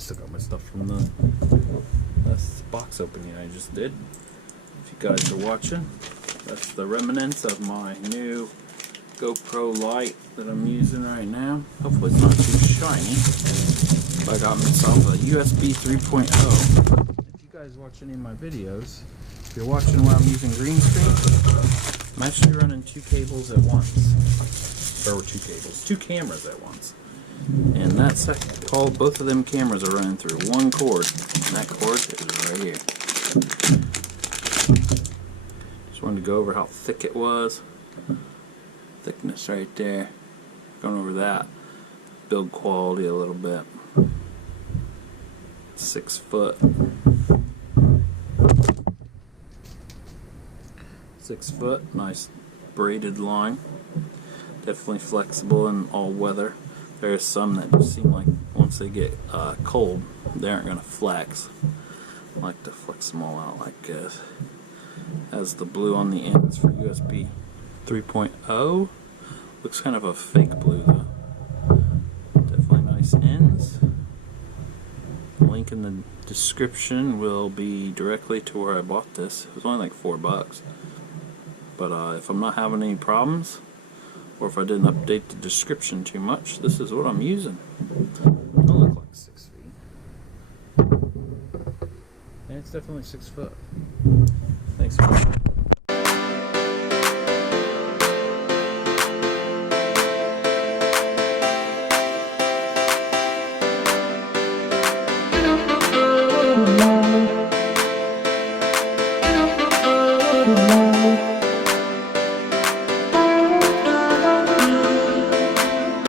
still got my stuff from the box opening I just did. If you guys are watching, that's the remnants of my new GoPro light that I'm using right now. Hopefully it's not too shiny. I got myself a USB 3.0. If you guys watch any of my videos, if you're watching while I'm using green screen, I'm actually running two cables at once. Or two cameras at once. And that's all, both of them cameras are running through one cord. And that cord is right here. Just wanted to go over how thick it was. Thickness right there. Going over that. Build quality a little bit. 6 foot. 6 foot, nice braided line. Definitely flexible in all weather. There's some that just seem like once they get cold, they aren't going to flex. I like to flex them all out like this. Has the blue on the ends for USB 3.0. Looks kind of a fake blue though. Definitely nice ends. The link in the description will be directly to where I bought this. It was only like $4. But if I'm not having any problems, or if I didn't update the description too much, this is what I'm using. It'll look like 6 feet. And it's definitely 6 foot. Thanks for watching.